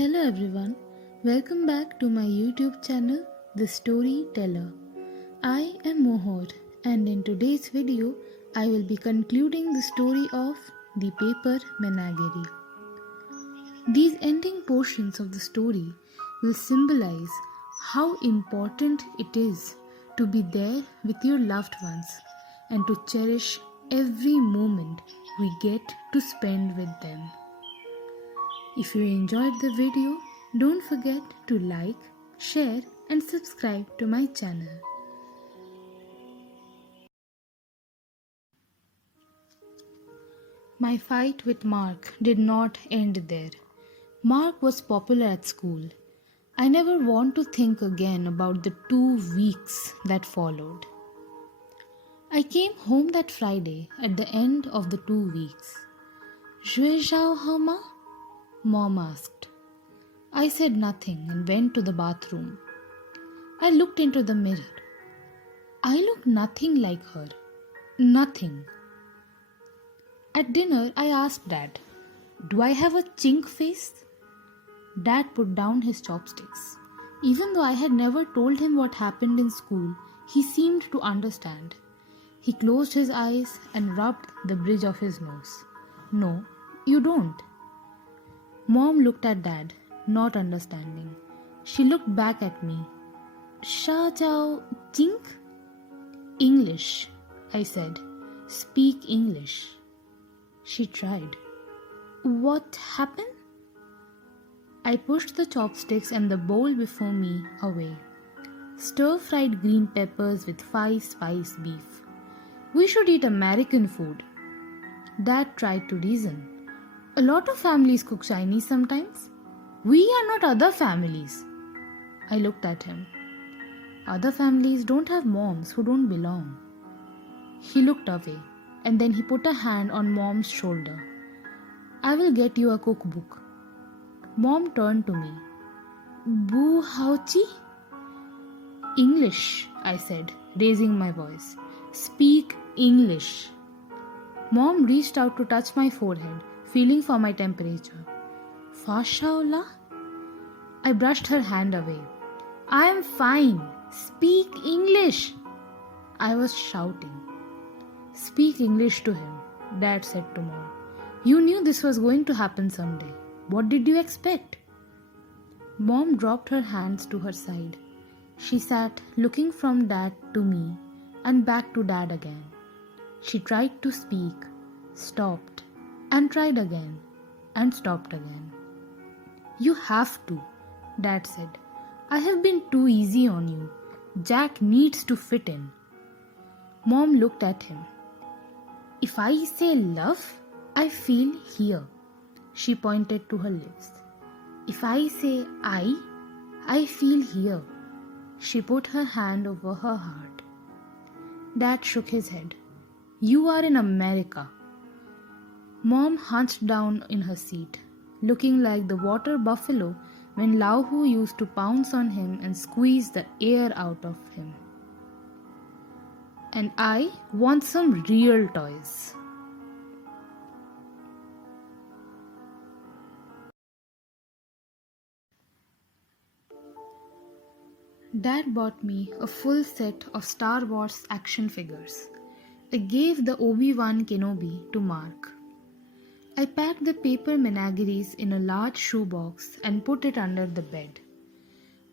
Hello everyone, welcome back to my YouTube channel, The Storyteller. I am Mohor and in today's video, I will be concluding the story of the Paper Menagerie. These ending portions of the story will symbolize how important it is to be there with your loved ones and to cherish every moment we get to spend with them. If you enjoyed the video, don't forget to like, share and subscribe to my channel. My fight with Mark did not end there. Mark was popular at school. I never want to think again about the 2 weeks that followed. I came home that Friday at the end of the 2 weeks. "Je jao hama?" Mom asked. I said nothing and went to the bathroom. I looked into the mirror. I looked nothing like her. Nothing. At dinner, I asked Dad, "Do I have a chink face?" Dad put down his chopsticks. Even though I had never told him what happened in school, he seemed to understand. He closed his eyes and rubbed the bridge of his nose. "No, you don't." Mom looked at Dad, not understanding. She looked back at me. "Sha jao chink?" "English," I said. "Speak English." She tried. "What happened?" I pushed the chopsticks and the bowl before me away. Stir-fried green peppers with 5-spice beef. "We should eat American food." Dad tried to reason. "A lot of families cook Chinese sometimes. We are not other families." I looked at him. "Other families don't have moms who don't belong." He looked away and then he put a hand on Mom's shoulder. "I will get you a cookbook." Mom turned to me. "Boo hauchi?" "English," I said, raising my voice. "Speak English." Mom reached out to touch my forehead, feeling for my temperature. "Fashaola?" I brushed her hand away. "I am fine. Speak English." I was shouting. "Speak English to him," Dad said to Mom. "You knew this was going to happen someday. What did you expect?" Mom dropped her hands to her side. She sat looking from Dad to me and back to Dad again. She tried to speak, stopped, and tried again, and stopped again. "You have to," Dad said. "I have been too easy on you. Jack needs to fit in." Mom looked at him. "If I say love, I feel here." She pointed to her lips. "If I say I feel here." She put her hand over her heart. Dad shook his head. "You are in America." Mom hunched down in her seat, looking like the water buffalo when Lao Hu used to pounce on him and squeeze the air out of him. "And I want some real toys." Dad bought me a full set of Star Wars action figures. I gave the Obi-Wan Kenobi to Mark. I packed the Paper Menageries in a large shoebox and put it under the bed.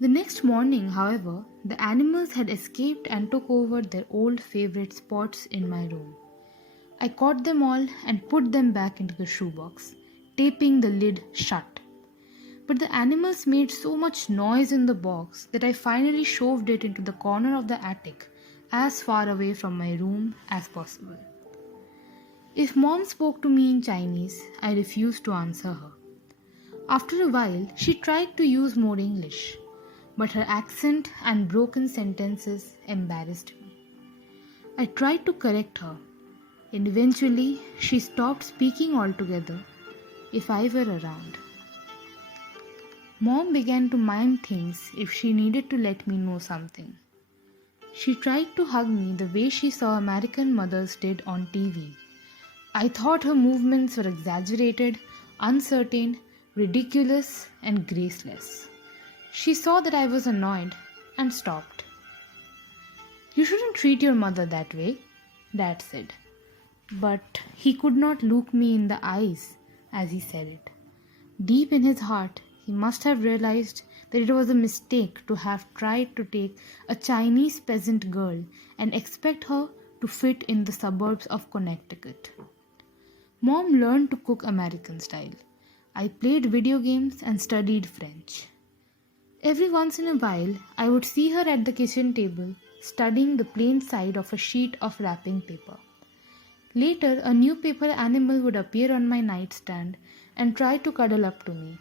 The next morning, however, the animals had escaped and took over their old favorite spots in my room. I caught them all and put them back into the shoebox, taping the lid shut. But the animals made so much noise in the box that I finally shoved it into the corner of the attic, as far away from my room as possible. If Mom spoke to me in Chinese, I refused to answer her. After a while, she tried to use more English, but her accent and broken sentences embarrassed me. I tried to correct her, and eventually she stopped speaking altogether if I were around. Mom began to mime things if she needed to let me know something. She tried to hug me the way she saw American mothers did on TV. I thought her movements were exaggerated, uncertain, ridiculous and graceless. She saw that I was annoyed and stopped. "You shouldn't treat your mother that way," Dad said. But he could not look me in the eyes as he said it. Deep in his heart, he must have realized that it was a mistake to have tried to take a Chinese peasant girl and expect her to fit in the suburbs of Connecticut. Mom learned to cook American style. I played video games and studied French. Every once in a while, I would see her at the kitchen table studying the plain side of a sheet of wrapping paper. Later, a new paper animal would appear on my nightstand and try to cuddle up to me.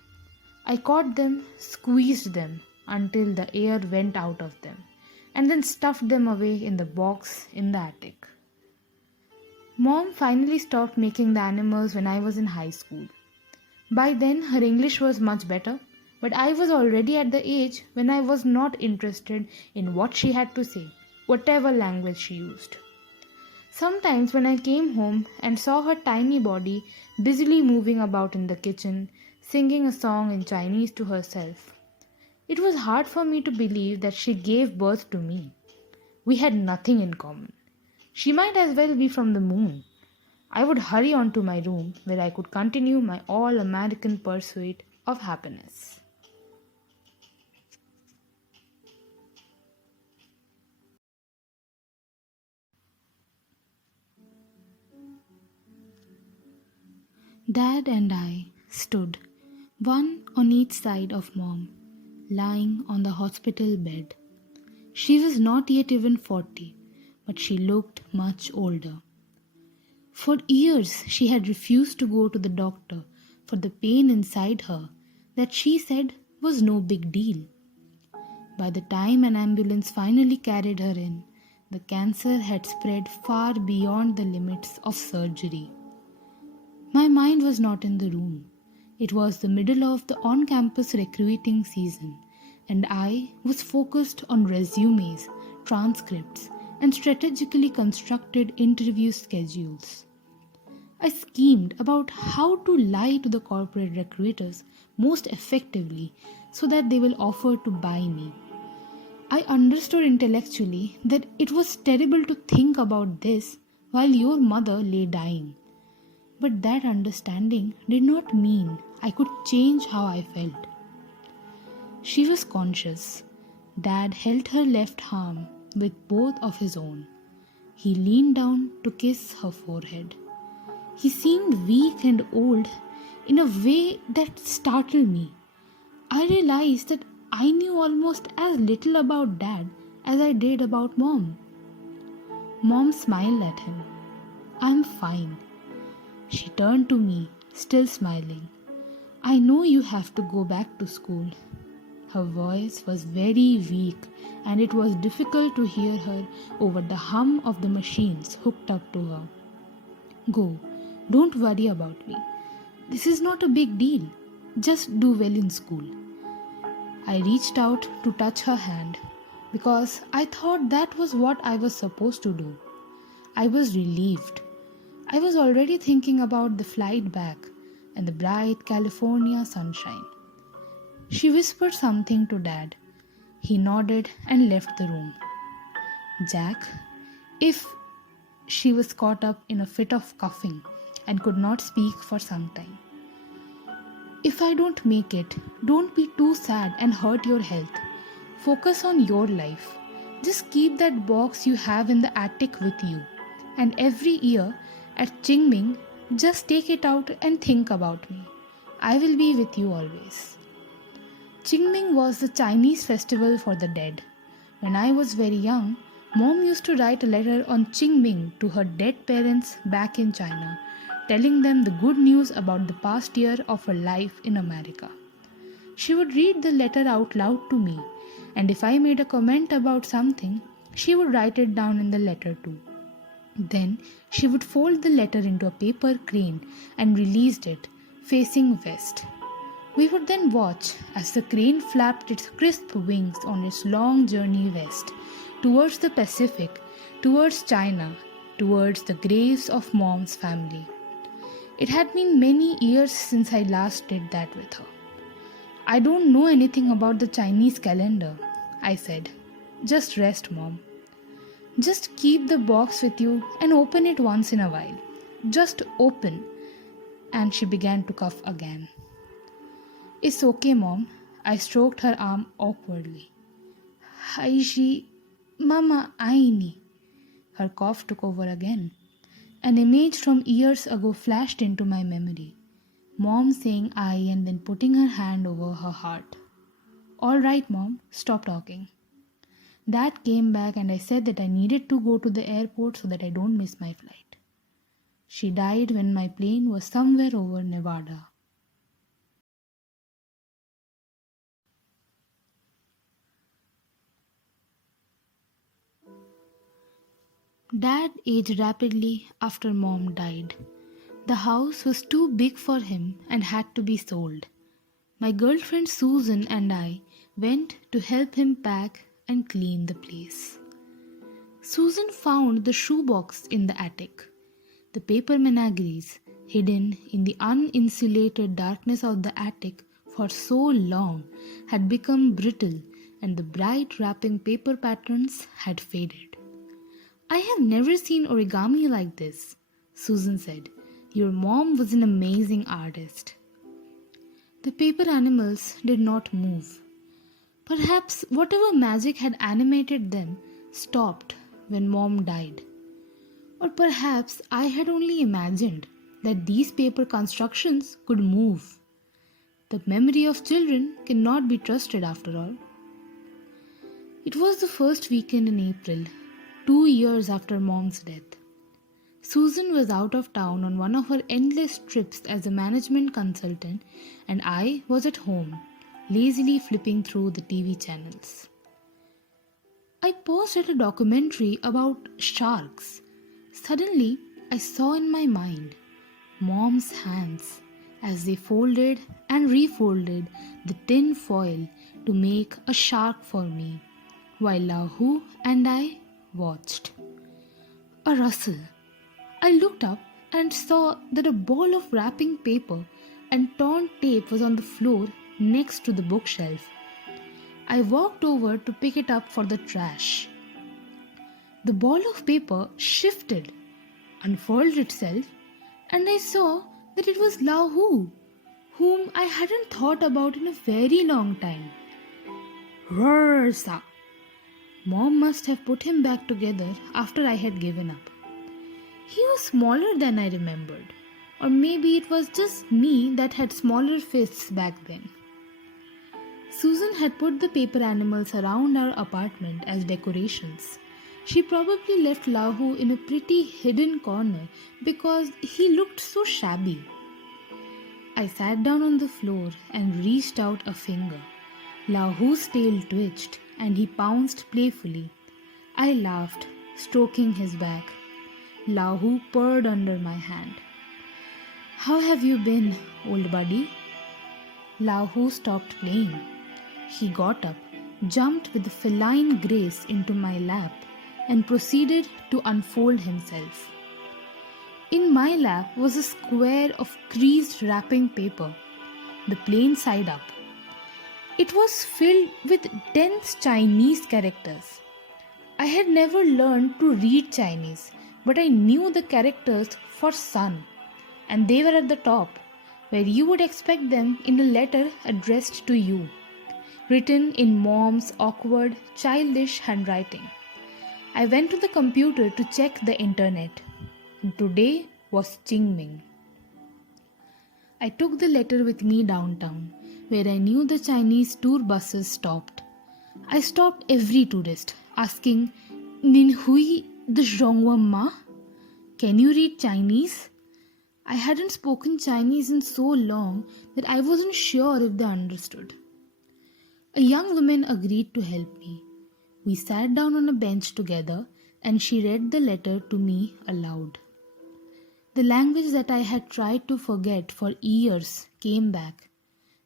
I caught them, squeezed them until the air went out of them, and then stuffed them away in the box in the attic. Mom finally stopped making the animals when I was in high school. By then, her English was much better, but I was already at the age when I was not interested in what she had to say, whatever language she used. Sometimes when I came home and saw her tiny body busily moving about in the kitchen, singing a song in Chinese to herself, it was hard for me to believe that she gave birth to me. We had nothing in common. She might as well be from the moon. I would hurry on to my room where I could continue my all-American pursuit of happiness. Dad and I stood, one on each side of Mom, lying on the hospital bed. She was not yet even 40, but she looked much older. For years she had refused to go to the doctor for the pain inside her that she said was no big deal. By the time an ambulance finally carried her in, the cancer had spread far beyond the limits of surgery. My mind was not in the room. It was the middle of the on-campus recruiting season, and I was focused on resumes, transcripts, and strategically constructed interview schedules. I schemed about how to lie to the corporate recruiters most effectively so that they will offer to buy me. I understood intellectually that it was terrible to think about this while your mother lay dying. But that understanding did not mean I could change how I felt. She was conscious. Dad held her left arm with both of his own. He leaned down to kiss her forehead. He seemed weak and old in a way that startled me. I realized that I knew almost as little about Dad as I did about Mom. Mom smiled at him. "I'm fine." She turned to me, still smiling. "I know you have to go back to school." Her voice was very weak, and it was difficult to hear her over the hum of the machines hooked up to her. "Go, don't worry about me. This is not a big deal. Just do well in school." I reached out to touch her hand because I thought that was what I was supposed to do. I was relieved. I was already thinking about the flight back and the bright California sunshine. She whispered something to Dad. He nodded and left the room. "Jack," if she was caught up in a fit of coughing and could not speak for some time, "if I don't make it, don't be too sad and hurt your health. Focus on your life. Just keep that box you have in the attic with you. And every year at Qingming, just take it out and think about me. I will be with you always." Qingming was the Chinese festival for the dead. When I was very young, Mom used to write a letter on Qingming to her dead parents back in China, telling them the good news about the past year of her life in America. She would read the letter out loud to me, and if I made a comment about something, she would write it down in the letter too. Then she would fold the letter into a paper crane and released it, facing west. We would then watch as the crane flapped its crisp wings on its long journey west, towards the Pacific, towards China, towards the graves of Mom's family. It had been many years since I last did that with her. I don't know anything about the Chinese calendar, I said. Just rest, Mom. Just keep the box with you and open it once in a while. Just open. And she began to cough again. It's okay, Mom. I stroked her arm awkwardly. Haishi, Mama Aini. Her cough took over again. An image from years ago flashed into my memory. Mom saying I and then putting her hand over her heart. All right, Mom, stop talking. Dad came back and I said that I needed to go to the airport so that I don't miss my flight. She died when my plane was somewhere over Nevada. Dad aged rapidly after Mom died. The house was too big for him and had to be sold. My girlfriend Susan and I went to help him pack and clean the place. Susan found the shoebox in the attic. The paper menageries, hidden in the uninsulated darkness of the attic for so long, had become brittle and the bright wrapping paper patterns had faded. I have never seen origami like this, Susan said. Your mom was an amazing artist. The paper animals did not move. Perhaps whatever magic had animated them stopped when Mom died. Or perhaps I had only imagined that these paper constructions could move. The memory of children cannot be trusted after all. It was the first weekend in April, 2 years after Mom's death. Susan was out of town on one of her endless trips as a management consultant, and I was at home, lazily flipping through the TV channels. I paused at a documentary about sharks. Suddenly, I saw in my mind Mom's hands as they folded and refolded the tin foil to make a shark for me, while Lahu and I watched. A rustle. I looked up and saw that a ball of wrapping paper and torn tape was on the floor next to the bookshelf. I walked over to pick it up for the trash. The ball of paper shifted, unfurled itself, and I saw that it was Lahu, whom I hadn't thought about in a very long time. Rrrsa! Mom must have put him back together after I had given up. He was smaller than I remembered, or maybe it was just me that had smaller fists back then. Susan had put the paper animals around our apartment as decorations. She probably left Lahu in a pretty hidden corner because he looked so shabby. I sat down on the floor and reached out a finger. Lahu's tail twitched and he pounced playfully. I laughed, stroking his back. Lahu purred under my hand. How have you been, old buddy? Lahu stopped playing. He got up, jumped with feline grace into my lap, and proceeded to unfold himself. In my lap was a square of creased wrapping paper, the plain side up. It was filled with dense Chinese characters. I had never learned to read Chinese, but I knew the characters for sun, and they were at the top, where you would expect them in a letter addressed to you, written in Mom's awkward, childish handwriting. I went to the computer to check the internet, and today was Qingming. I took the letter with me downtown, where I knew the Chinese tour buses stopped. I stopped every tourist, asking, Nin hui the zhongwa ma? Can you read Chinese? I hadn't spoken Chinese in so long that I wasn't sure if they understood. A young woman agreed to help me. We sat down on a bench together and she read the letter to me aloud. The language that I had tried to forget for years came back,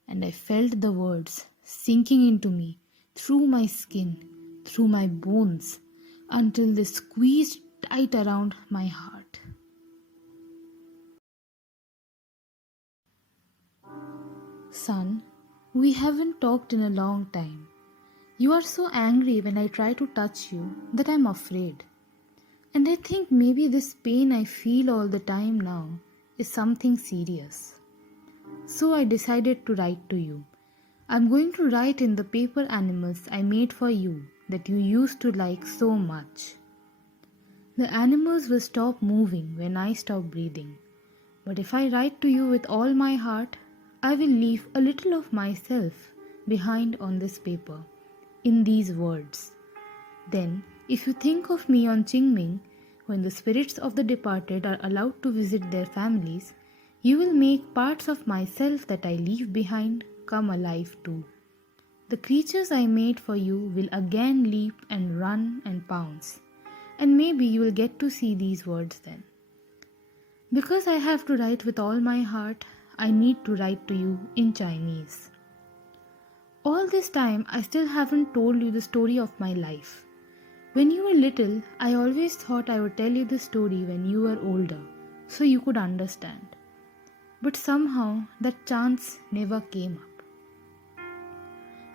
and I felt the words sinking into me through my skin, through my bones, until they squeezed tight around my heart. Son, We haven't talked in a long time. You are so angry when I try to touch you that I'm afraid. And I think maybe this pain I feel all the time now is something serious. So I decided to write to you. I'm going to write in the paper animals I made for you that you used to like so much. The animals will stop moving when I stop breathing. But if I write to you with all my heart, I will leave a little of myself behind on this paper, in these words. Then, if you think of me on Qingming, when the spirits of the departed are allowed to visit their families, you will make parts of myself that I leave behind come alive too. The creatures I made for you will again leap and run and pounce, and maybe you will get to see these words then. Because I have to write with all my heart, I need to write to you in Chinese. All this time, I still haven't told you the story of my life. When you were little, I always thought I would tell you the story when you were older, so you could understand. But somehow, that chance never came up.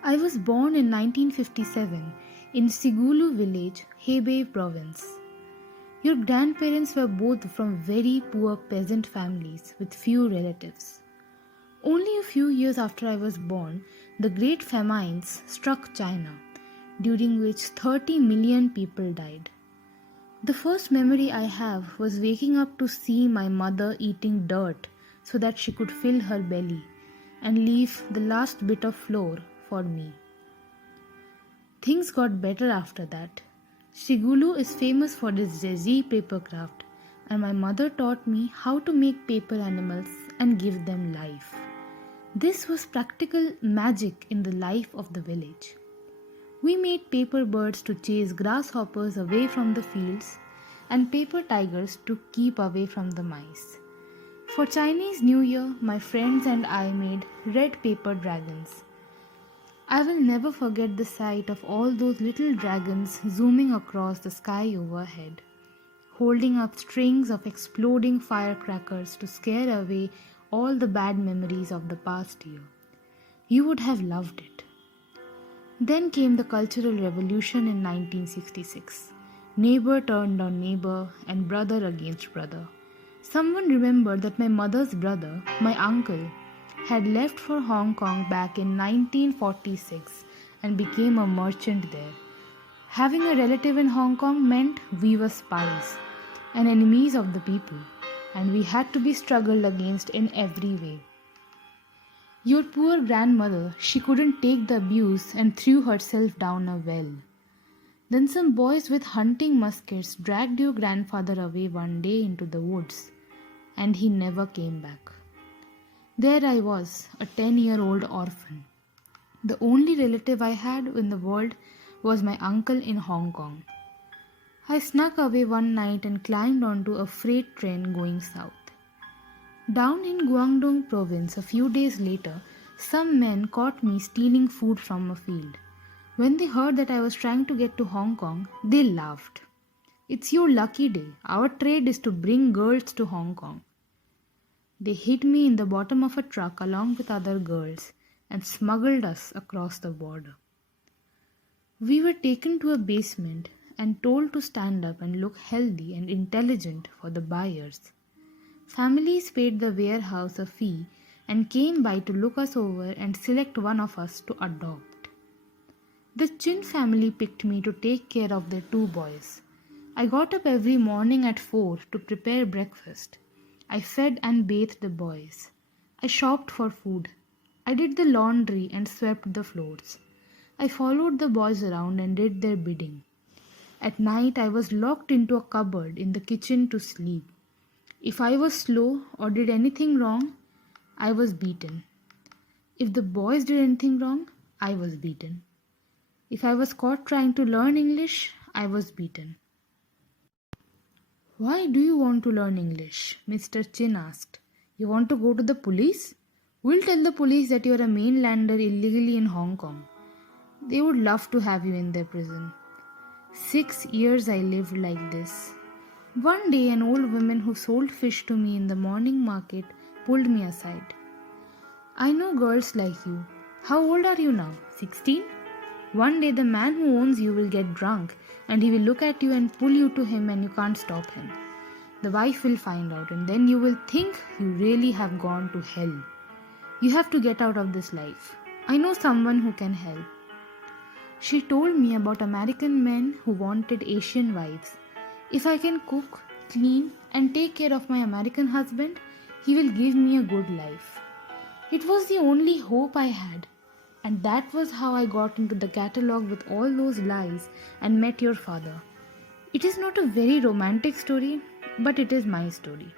I was born in 1957 in Sigulu village, Hebei province. Your grandparents were both from very poor peasant families with few relatives. Only a few years after I was born, the great famines struck China, during which 30 million people died. The first memory I have was waking up to see my mother eating dirt so that she could fill her belly and leave the last bit of flour for me. Things got better after that. Shigulu is famous for its zezi paper craft, and my mother taught me how to make paper animals and give them life. This was practical magic in the life of the village. We made paper birds to chase grasshoppers away from the fields and paper tigers to keep away from the mice. For Chinese New Year, my friends and I made red paper dragons. I will never forget the sight of all those little dragons zooming across the sky overhead, holding up strings of exploding firecrackers to scare away all the bad memories of the past year. You would have loved it. Then came the Cultural Revolution in 1966. Neighbor turned on neighbor and brother against brother. Someone remembered that my mother's brother, my uncle, had left for Hong Kong back in 1946 and became a merchant there. Having a relative in Hong Kong meant we were spies and enemies of the people, and we had to be struggled against in every way. Your poor grandmother, she couldn't take the abuse and threw herself down a well. Then some boys with hunting muskets dragged your grandfather away one day into the woods, and he never came back. There I was, a 10-year-old orphan. The only relative I had in the world was my uncle in Hong Kong. I snuck away one night and climbed onto a freight train going south. Down in Guangdong province a few days later, some men caught me stealing food from a field. When they heard that I was trying to get to Hong Kong, they laughed. "It's your lucky day. Our trade is to bring girls to Hong Kong." They hid me in the bottom of a truck along with other girls and smuggled us across the border. We were taken to a basement and told to stand up and look healthy and intelligent for the buyers. Families paid the warehouse a fee and came by to look us over and select one of us to adopt. The Chin family picked me to take care of their 2 boys. I got up every morning at 4 to prepare breakfast. I fed and bathed the boys. I shopped for food. I did the laundry and swept the floors. I followed the boys around and did their bidding. At night I was locked into a cupboard in the kitchen to sleep. If I was slow or did anything wrong, I was beaten. If the boys did anything wrong, I was beaten. If I was caught trying to learn English, I was beaten. "Why do you want to learn English?" Mr. Chin asked. "You want to go to the police? We'll tell the police that you're a mainlander illegally in Hong Kong. They would love to have you in their prison." 6 years I lived like this. One day an old woman who sold fish to me in the morning market pulled me aside. "I know girls like you. How old are you now? 16? One day the man who owns you will get drunk and he will look at you and pull you to him and you can't stop him. The wife will find out and then you will think you really have gone to hell. You have to get out of this life. I know someone who can help. She told me about American men who wanted Asian wives. If I can cook, clean, and take care of my American husband, he will give me a good life. It was the only hope I had. And that was how I got into the catalogue with all those lies and met your father. It is not a very romantic story, but it is my story.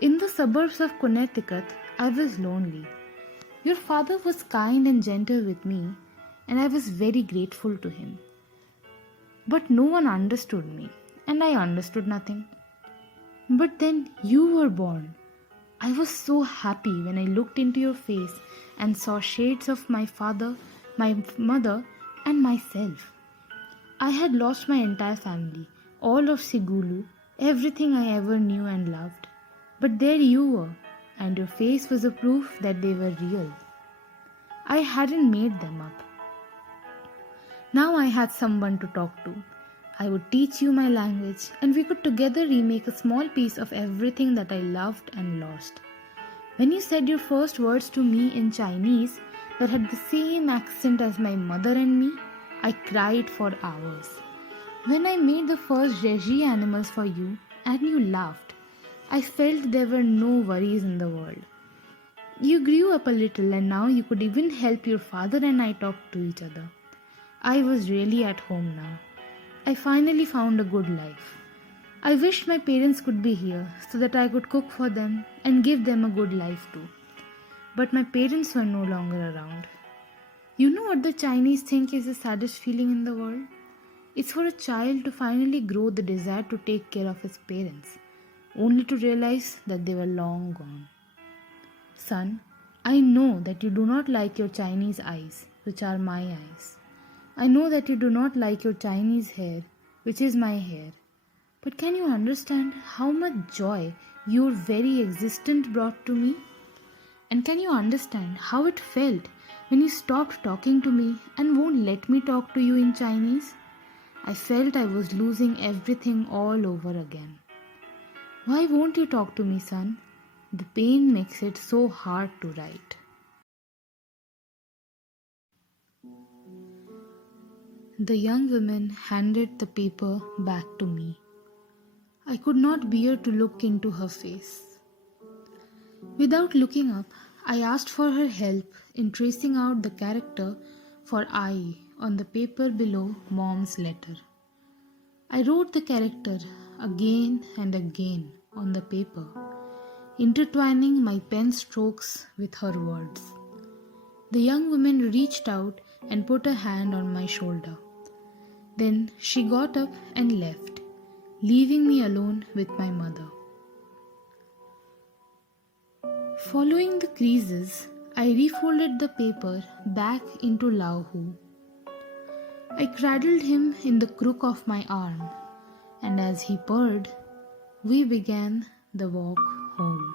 In the suburbs of Connecticut, I was lonely. Your father was kind and gentle with me, and I was very grateful to him. But no one understood me, and I understood nothing. But then you were born. I was so happy when I looked into your face and saw shades of my father, my mother, and myself. I had lost my entire family, all of Sigulu, everything I ever knew and loved. But there you were, and your face was a proof that they were real. I hadn't made them up. Now I had someone to talk to. I would teach you my language, and we could together remake a small piece of everything that I loved and lost. When you said your first words to me in Chinese that had the same accent as my mother and me, I cried for hours. When I made the first Regie animals for you and you laughed, I felt there were no worries in the world. You grew up a little and now you could even help your father and I talk to each other. I was really at home now. I finally found a good life. I wished my parents could be here so that I could cook for them and give them a good life too. But my parents were no longer around. You know what the Chinese think is the saddest feeling in the world? It's for a child to finally grow the desire to take care of his parents, only to realize that they were long gone. Son, I know that you do not like your Chinese eyes, which are my eyes. I know that you do not like your Chinese hair, which is my hair. But can you understand how much joy your very existence brought to me? And can you understand how it felt when you stopped talking to me and won't let me talk to you in Chinese? I felt I was losing everything all over again. Why won't you talk to me, son? The pain makes it so hard to write. The young woman handed the paper back to me. I could not bear to look into her face. Without looking up, I asked for her help in tracing out the character for I on the paper below Mom's letter. I wrote the character again and again on the paper, intertwining my pen strokes with her words. The young woman reached out and put a hand on my shoulder. Then she got up and left, leaving me alone with my mother. Following the creases, I refolded the paper back into Lao Hu. I cradled him in the crook of my arm, and as he purred, we began the walk home.